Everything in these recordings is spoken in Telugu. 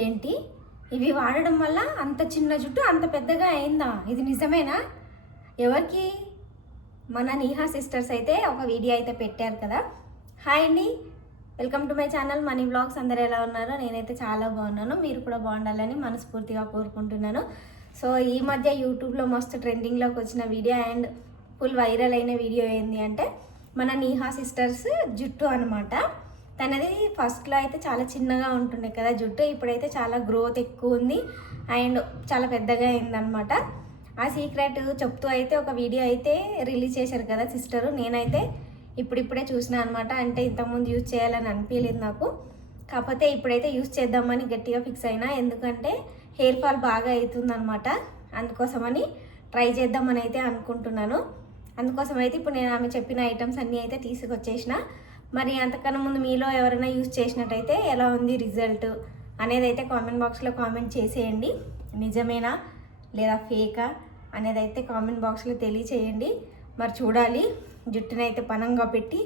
ఏంటి ఇవి వాడడం వల్ల అంత చిన్న జుట్టు అంత పెద్దగా అయిందా? ఇది నిజమేనా? ఎవరికి? మన నీహా సిస్టర్స్ అయితే ఒక వీడియో అయితే పెట్టారు కదా. హాయ్ అండి, welcome to my channel Money Blogs. అందరు ఎలా ఉన్నారో? నేనైతే చాలా బాగున్నాను, మీరు కూడా బాగుండాలని మనస్ఫూర్తిగా కోరుకుంటున్నాను. సో ఈ మధ్య యూట్యూబ్లో మస్తు ట్రెండింగ్లోకి వచ్చిన వీడియో అండ్ ఫుల్ వైరల్ అయిన వీడియో ఏంటి అంటే మన నీహా సిస్టర్స్ జుట్టు అనమాట. తనది ఫస్ట్లో అయితే చాలా చిన్నగా ఉంటుండే కదా జుట్టు, ఇప్పుడైతే చాలా గ్రోత్ ఎక్కువ ఉంది అండ్ చాలా పెద్దగా అయిందనమాట. ఆ సీక్రెట్ చెప్తూ అయితే ఒక వీడియో అయితే రిలీజ్ చేశారు కదా సిస్టరు. నేనైతే ఇప్పుడిప్పుడే చూసిన అనమాట. అంటే ఇంతకుముందు యూజ్ చేయాలని అనిపించలేదు నాకు, కాకపోతే ఇప్పుడైతే యూజ్ చేద్దామని గట్టిగా ఫిక్స్ అయినా. ఎందుకంటే హెయిర్ ఫాల్ బాగా అవుతుందన్నమాట, అందుకోసమని ట్రై చేద్దామని అయితే అనుకుంటున్నాను. అందుకోసం అయితే ఇప్పుడు నేను ఆమె చెప్పిన ఐటమ్స్ అన్నీ అయితే తీసుకొచ్చేసిన. మరి అంతకన్నా ముందు మీలో ఎవరైనా యూజ్ చేసినట్టయితే ఎలా ఉంది రిజల్ట్ అనేది అయితే కామెంట్ బాక్స్లో కామెంట్ చేసేయండి. నిజమేనా లేదా ఫేకా అనేది అయితే కామెంట్ బాక్స్లో తెలియచేయండి. మరి చూడాలి, జుట్టునైతే పనంగా పెట్టి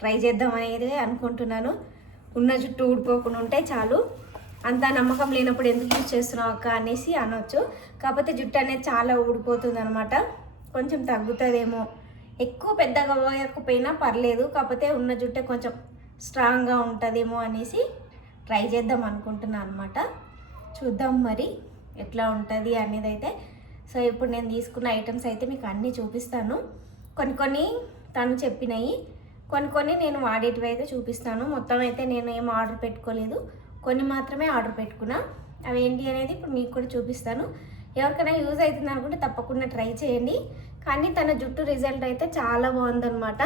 ట్రై చేద్దాం అనేది అనుకుంటున్నాను. ఉన్న జుట్టు ఊడిపోకుండా ఉంటే చాలు. అంత నమ్మకం లేనప్పుడు ఎందుకు యూజ్ చేస్తున్నావు అక్క అనేసి అనొచ్చు. కాకపోతే జుట్టు అనేది చాలా ఊడిపోతుంది అనమాట. కొంచెం తగ్గుతుందేమో, ఎక్కువ పెద్దగా పోయకపోయినా పర్లేదు, కాకపోతే ఉన్న జుట్టే కొంచెం స్ట్రాంగ్గా ఉంటుందేమో అనేసి ట్రై చేద్దాం అనుకుంటున్నాను అనమాట. చూద్దాం మరి ఎట్లా ఉంటుంది అనేది అయితే. సో ఇప్పుడు నేను తీసుకున్న ఐటమ్స్ అయితే మీకు అన్నీ చూపిస్తాను. కొన్ని తను చెప్పినవి, కొన్ని నేను వాడేటివి అయితే చూపిస్తాను. మొత్తం అయితే నేను ఏం ఆర్డర్ పెట్టుకోలేదు, కొన్ని మాత్రమే ఆర్డర్ పెట్టుకున్నా. అవి ఏంటి అనేది ఇప్పుడు మీకు కూడా చూపిస్తాను. ఎవరికైనా యూజ్ అవుతుంది అనుకుంటే తప్పకుండా ట్రై చేయండి. కానీ తన జుట్టు రిజల్ట్ అయితే చాలా బాగుందన్నమాట.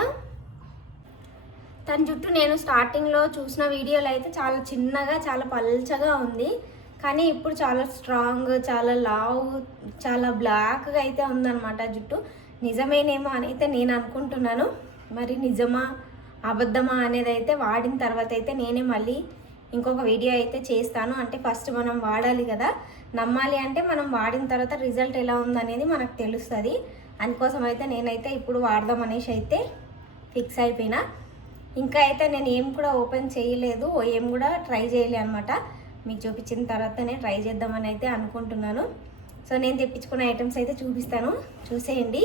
తన జుట్టు నేను స్టార్టింగ్లో చూసిన వీడియోలో అయితే చాలా చిన్నగా చాలా పల్చగా ఉంది, కానీ ఇప్పుడు చాలా స్ట్రాంగ్, చాలా లావ్, చాలా బ్లాక్గా అయితే ఉందన్నమాట జుట్టు. నిజమేనేమో అని అయితే నేను అనుకుంటున్నాను. మరి నిజమా అబద్ధమా అనేది అయితే వాడిన తర్వాత అయితే నేనే మళ్ళీ ఇంకొక వీడియో అయితే చేస్తాను. అంటే ఫస్ట్ మనం వాడాలి కదా, నమ్మాలి అంటే మనం వాడిన తర్వాత రిజల్ట్ ఎలా ఉందనేది మనకు తెలుస్తుంది. అందుకోసం అయితే నేనైతే ఇప్పుడు వాడదాం అనేసి అయితే ఫిక్స్ అయిపోయినా. ఇంకా అయితే నేను ఏం కూడా ఓపెన్ చేయలేదు, ఏం కూడా ట్రై చేయలే అనమాట. మీకు చూపించిన తర్వాతనే ట్రై చేద్దామని అయితే అనుకుంటున్నాను. సో నేను తెప్పించుకున్న ఐటమ్స్ అయితే చూపిస్తాను, చూసేయండి.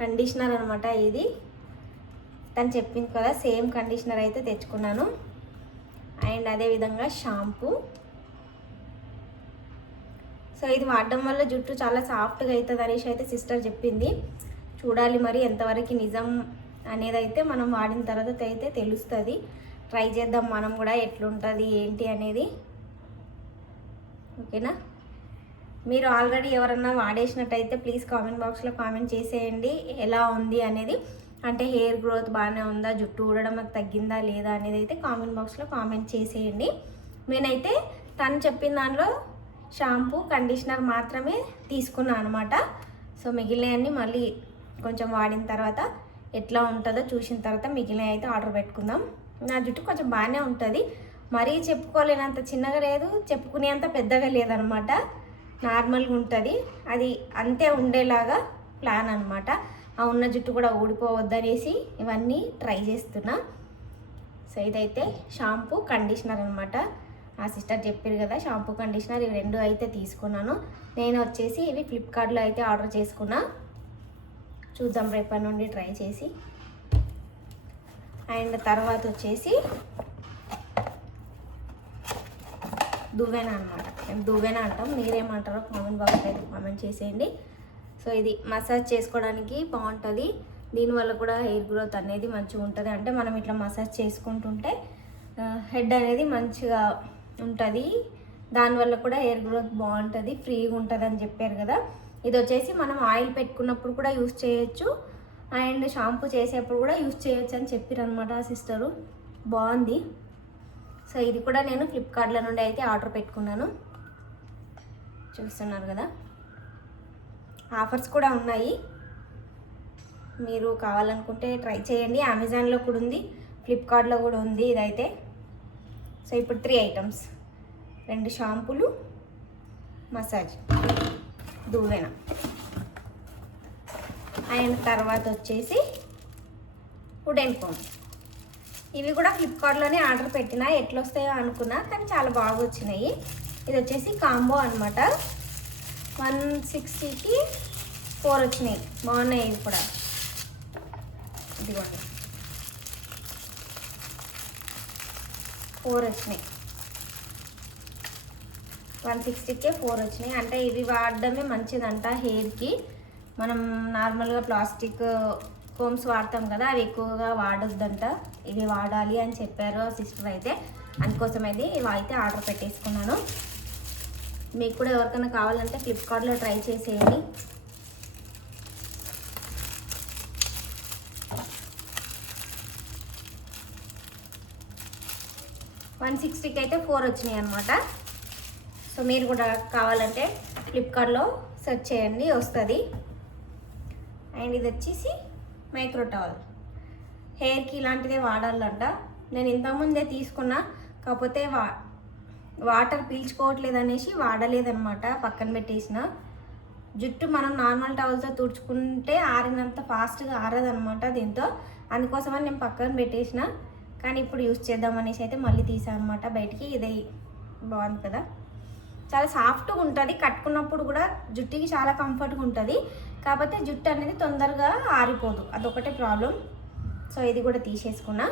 కండిషనర్ అనమాట ఇది. తను చెప్పింది కదా, సేమ్ కండిషనర్ అయితే తెచ్చుకున్నాను. అండ్ అదేవిధంగా షాంపూ. సో ఇది వాడడం వల్ల జుట్టు చాలా సాఫ్ట్గా అవుతుంది అనేసి అయితే సిస్టర్ చెప్పింది. చూడాలి మరి ఎంతవరకు నిజం అనేది అయితే మనం వాడిన తర్వాత అయితే తెలుస్తుంది. ట్రై చేద్దాం మనం కూడా ఎట్లుంటుంది ఏంటి అనేది. ఓకేనా? మీరు ఆల్రెడీ ఎవరన్నా వాడేసినట్టయితే ప్లీజ్ కామెంట్ బాక్స్లో కామెంట్ చేసేయండి ఎలా ఉంది అనేది. అంటే హెయిర్ గ్రోత్ బాగానే ఉందా, జుట్టు ఊడడం తగ్గిందా లేదా అనేది అయితే కామెంట్ బాక్స్లో కామెంట్ చేసేయండి. నేనైతే తను చెప్పిన దానిలో షాంపూ కండిషనర్ మాత్రమే తీసుకున్నాను అనమాట. సో మిగిలినవన్నీ మళ్ళీ కొంచెం వాడిన తర్వాత ఎట్లా ఉంటుందో చూసిన తర్వాత మిగిలినవి అయితే ఆర్డర్ పెట్టుకుందాం. నా జుట్టు కొంచెం బాగానే ఉంటుంది, మరీ చెప్పుకోలేనంత చిన్నగా లేదు, చెప్పుకునేంత పెద్దగా లేదనమాట. నార్మల్గా ఉంటుంది, అది అంతే ఉండేలాగా ప్లాన్ అనమాట. ఆ ఉన్న జుట్టు కూడా ఊడిపోవద్దనేసి ఇవన్నీ ట్రై చేస్తున్నా. సో ఇదైతే షాంపూ కండిషనర్ అనమాట. ఆ సిస్టర్ చెప్పారు కదా షాంపూ కండిషనర్, ఇవి రెండు అయితే తీసుకున్నాను. నేను వచ్చేసి ఇవి ఫ్లిప్కార్ట్లో అయితే ఆర్డర్ చేసుకున్నా. చూద్దాం రేపటి నుండి ట్రై చేసి. అండ్ తర్వాత వచ్చేసి దువ్వెన అనమాట. మేము దువ్వెన అంటాం, మీరేమంటారో కామెంట్ బాక్స్లో అయితే కామెంట్ చేసేయండి. సో ఇది మసాజ్ చేసుకోవడానికి బాగుంటుంది, దీనివల్ల కూడా హెయిర్ గ్రోత్ అనేది మంచిగా ఉంటుంది. అంటే మనం ఇట్లా మసాజ్ చేసుకుంటుంటే హెడ్ అనేది మంచిగా ఉంటుంది, దానివల్ల కూడా హెయిర్ గ్రోత్ బాగుంటుంది, ఫ్రీగా ఉంటుంది అని చెప్పారు కదా. ఇది వచ్చేసి మనం ఆయిల్ పెట్టుకున్నప్పుడు కూడా యూస్ చేయొచ్చు అండ్ షాంపూ చేసేప్పుడు కూడా యూస్ చేయొచ్చు అని చెప్పారు అనమాట ఆ సిస్టరు. బాగుంది. సో ఇది కూడా నేను ఫ్లిప్కార్ట్లో నుండి అయితే ఆర్డర్ పెట్టుకున్నాను, చూస్తున్నారు కదా. ఆఫర్స్ కూడా ఉన్నాయి, మీరు కావాలనుకుంటే ట్రై చేయండి. అమెజాన్లో కూడా ఉంది, ఫ్లిప్కార్ట్లో కూడా ఉంది ఇదైతే. సో ఇప్పుడు 3 ఐటమ్స్, 2 షాంపూలు, మసాజ్, దువ్వెన అండ్ తర్వాత వచ్చేసి వుడెన్ కోమ్. ఇవి కూడా ఫ్లిప్కార్ట్లోనే ఆర్డర్ పెట్టినా ఎట్లా వస్తాయో అనుకున్నా, కానీ చాలా బాగా వచ్చినాయి. ఇది వచ్చేసి కాంబో అనమాట. 160కి 4 వచ్చినాయి. బాగున్నాయి ఇవి కూడా. ఇదిగోండి 4 వచ్చినాయి. 160కే 4 వచ్చినాయి. అంటే ఇవి వాడడమే మంచిదంట హెయిర్కి. మనం నార్మల్గా ప్లాస్టిక్ కోమ్స్ వాడతాం కదా, అవి ఎక్కువగా వాడొద్దంట. ఇవి వాడాలి అని చెప్పారు సిస్టర్ అయితే. అందుకోసం అయితే ఇవి అయితే ఆర్డర్ పెట్టేసుకున్నాను. మీకు కూడా ఎవరికైనా కావాలంటే ఫ్లిప్కార్ట్లో ట్రై చేసేయండి. $160కి అయితే 4 వచ్చినాయి అనమాట. సో మీరు కూడా కావాలంటే ఫ్లిప్కార్ట్లో సెర్చ్ చేయండి, వస్తుంది. అండ్ ఇది వచ్చేసి మైక్రో టవల్. హెయిర్కి ఇలాంటిదే వాడాలంట. నేను ఇంతకుముందే తీసుకున్నా, కాకపోతే వాటర్ పీల్చుకోవట్లేదు అనేసి వాడలేదన్నమాట, పక్కన పెట్టేసిన. జుట్టు మనం నార్మల్ టవల్తో తుడుచుకుంటే ఆరినంత ఫాస్ట్గా ఆరదనమాట దీంతో. అందుకోసమని నేను పక్కన పెట్టేసిన. కానీ ఇప్పుడు యూజ్ చేద్దాం అనేసి అయితే మళ్ళీ తీసాను అనమాట బయటికి. ఇదే బాగుంది కదా, చాలా సాఫ్ట్గా ఉంటుంది. కట్టుకున్నప్పుడు కూడా జుట్టుకి చాలా కంఫర్ట్గా ఉంటుంది. కాకపోతే జుట్టు అనేది తొందరగా ఆరిపోదు, అదొకటే ప్రాబ్లం. సో ఇది కూడా తీసేసుకున్నా.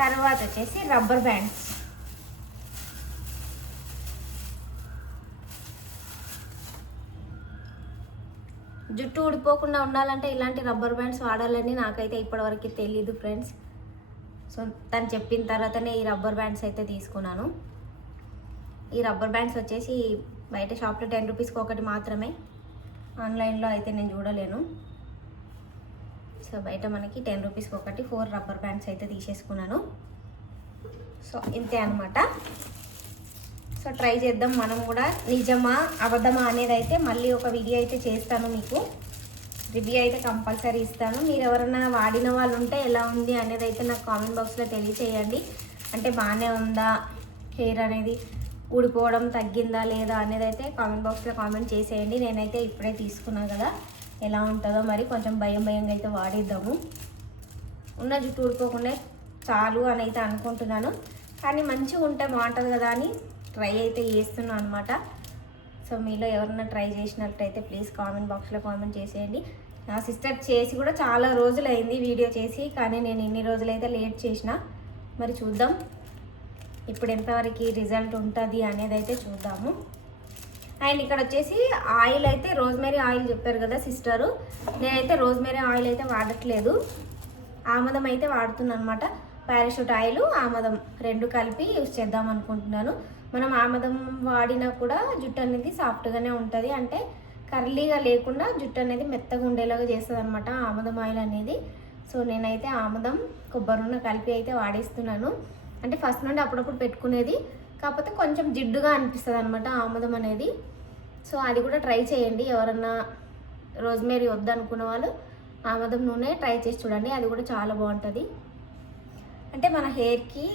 తర్వాత వచ్చేసి రబ్బర్ బ్యాండ్స్. జుట్టు ఊడిపోకుండా ఉండాలంటే ఇలాంటి రబ్బర్ బ్యాండ్స్ వాడాలని నాకైతే ఇప్పటివరకు తెలీదు ఫ్రెండ్స్. సో తను చెప్పిన తర్వాతనే ఈ రబ్బర్ బ్యాండ్స్ అయితే తీసుకున్నాను. ఈ రబ్బర్ బ్యాండ్స్ వచ్చేసి బయట షాప్లో 10 రూపీస్కి ఒకటి మాత్రమే. ఆన్లైన్లో అయితే నేను చూడలేను. సో బయట మనకి 10 రూపీస్కి ఒకటి 4 రబ్బర్ బ్యాండ్స్ అయితే తీసేసుకున్నాను. సో ఇంతే అనమాట. సో ట్రై చేద్దాం మనం కూడా. నిజమా అబద్ధమా అనేది అయితే మళ్ళీ ఒక వీడియో అయితే చేస్తాను, మీకు రివ్యూ అయితే కంపల్సరీ ఇస్తాను. మీరు ఎవరైనా వాడిన వాళ్ళు ఉంటే ఎలా ఉంది అనేది అయితే నాకు కామెంట్ బాక్స్లో తెలియచేయండి. అంటే బాగానే ఉందా, హెయిర్ అనేది ఊడిపోవడం తగ్గిందా లేదా అనేది అయితే కామెంట్ బాక్స్లో కామెంట్ చేసేయండి. నేనైతే ఇప్పుడే తీసుకున్నాను కదా, ఎలా ఉంటుందో మరి కొంచెం భయంగా అయితే వాడిద్దాము. ఉన్న జుట్టు ఊడిపోకుండా చాలు అని అయితే అనుకుంటున్నాను. కానీ మంచిగా ఉంటే బాగుంటుంది కదా అని ట్రై అయితే చేస్తున్నాను అనమాట. సో మీలో ఎవరైనా ట్రై చేసినట్టయితే ప్లీజ్ కామెంట్ బాక్స్లో కామెంట్ చేసేయండి. నా సిస్టర్ చేసి కూడా చాలా రోజులు అయింది వీడియో చేసి, కానీ నేను ఇన్ని రోజులైతే లేట్ చేసిన. మరి చూద్దాం ఇప్పుడు ఎంతవరకు రిజల్ట్ ఉంటుంది అనేది అయితే చూద్దాము. అండ్ ఇక్కడ వచ్చేసి ఆయిల్ అయితే రోజ్మెరీ ఆయిల్ చెప్పారు కదా సిస్టరు. నేనైతే రోజ్మెరీ ఆయిల్ అయితే వాడట్లేదు, ఆమదం అయితే వాడుతున్నాను అనమాట. పారాషూట్ ఆయిల్ ఆమదం 2 కలిపి యూజ్ చేద్దాం అనుకుంటున్నాను. మనం ఆమదం వాడినా కూడా జుట్టు అనేది సాఫ్ట్గానే ఉంటుంది. అంటే కర్లీగా లేకుండా జుట్టు అనేది మెత్తగా ఉండేలాగా చేస్తుంది అనమాట ఆమదం ఆయిల్ అనేది. సో నేనైతే ఆమదం కొబ్బరి నూనె కలిపి అయితే వాడేస్తున్నాను. అంటే ఫస్ట్ నుండి అప్పుడప్పుడు పెట్టుకునేది, కాకపోతే కొంచెం జిడ్డుగా అనిపిస్తుంది అనమాట ఆముదం అనేది. సో అది కూడా ట్రై చేయండి. ఎవరన్నా రోజ్మేరీ వద్దనుకున్న వాళ్ళు ఆముదం నూనె ట్రై చేసి చూడండి, అది కూడా చాలా బాగుంటుంది. అంటే మన హెయిర్కి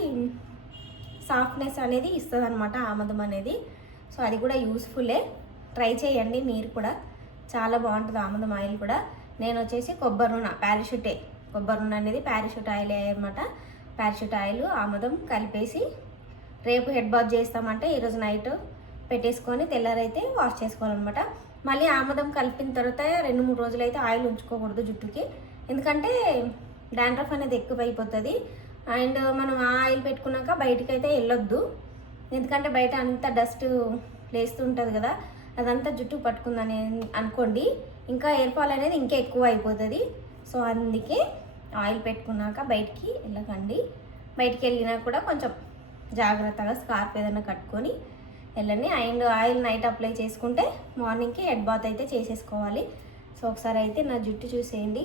సాఫ్ట్నెస్ అనేది ఇస్తుంది అనమాట ఆముదం అనేది. సో అది కూడా యూస్ఫుల్లే, ట్రై చేయండి మీరు కూడా, చాలా బాగుంటుంది ఆముదం ఆయిల్ కూడా. నేను వచ్చేసి కొబ్బరి నూనె పారాషూటే, కొబ్బరి నూనె అనేది పారాషూట్ ఆయిల్ అనమాట. పారాషూట్ ఆయిల్ ఆముదం కలిపేసి రేపు హెడ్ బాత్ చేస్తామంటే ఈరోజు నైట్ పెట్టేసుకొని తెల్లారైతే వాష్ చేసుకోవాలన్నమాట. మళ్ళీ ఆముదం కలిపిన తర్వాత 2-3 రోజులు అయితే ఆయిల్ ఉంచుకోకూడదు జుట్టుకి, ఎందుకంటే డాండ్రఫ్ అనేది ఎక్కువైపోతుంది. అండ్ మనం ఆ ఆయిల్ పెట్టుకున్నాక బయటికి అయితే వెళ్ళొద్దు, ఎందుకంటే బయట అంతా డస్ట్ లేస్తుంటుంది కదా, అదంతా జుట్టు పట్టుకుందని అనుకోండి, ఇంకా హెయిర్ ఫాల్ అనేది ఇంకా ఎక్కువ అయిపోతుంది. సో అందుకే ఆయిల్ పెట్టుకున్నాక బయటికి వెళ్ళకండి. బయటికి వెళ్ళినా కూడా కొంచెం జాగ్రత్తగా స్కార్ఫ్ ఏదైనా కట్టుకొని వెళ్ళండి. అండ్ ఆయిల్ నైట్ అప్లై చేసుకుంటే మార్నింగ్కి హెడ్ బాత్ అయితే చేసేసుకోవాలి. సో ఒకసారి అయితే నా జుట్టు చూసేయండి.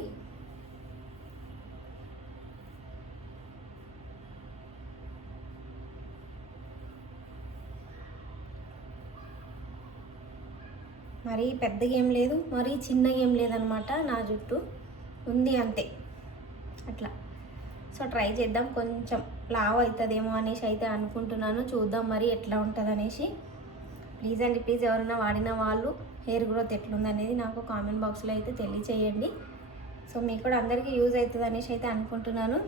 మరీ పెద్దగా ఏం లేదు, మరీ చిన్నగా ఏం లేదనమాట, నా జుట్టు ఉంది అంతే అట్లా. సో ట్రై చేద్దాం, కొంచెం లావ్ అవుతుందేమో అనేసి అయితే అనుకుంటున్నాను, చూద్దాం మరి ఎట్లా ఉంటుంది అనేసి. ప్లీజ్ అండి ప్లీజ్, ఎవరైనా వాడిన వాళ్ళు హెయిర్ గ్రోత్ ఎట్లుందనేది నాకు కామెంట్ బాక్స్లో అయితే తెలియచేయండి. సో మీకు కూడా అందరికీ యూజ్ అవుతుంది అనేసి అయితే అనుకుంటున్నాను.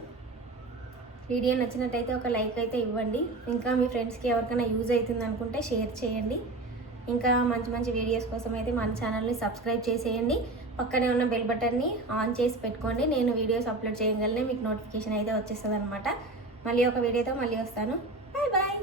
వీడియో నచ్చినట్టయితే ఒక లైక్ అయితే ఇవ్వండి. ఇంకా మీ ఫ్రెండ్స్కి ఎవరికైనా యూజ్ అవుతుంది అనుకుంటే షేర్ చేయండి. ఇంకా మంచి మంచి వీడియోస్ కోసం అయితే మన ఛానల్ని సబ్స్క్రైబ్ చేసేయండి. పక్కనే ఉన్న బెల్ బటన్ని ఆన్ చేసి పెట్టుకోండి. నేను వీడియోస్ అప్లోడ్ చేయగలనే మీకు నోటిఫికేషన్ అయితే వచ్చేస్తుంది అనమాట. మళ్ళీ ఒక వీడియోతో మళ్ళీ వస్తాను. Bye bye.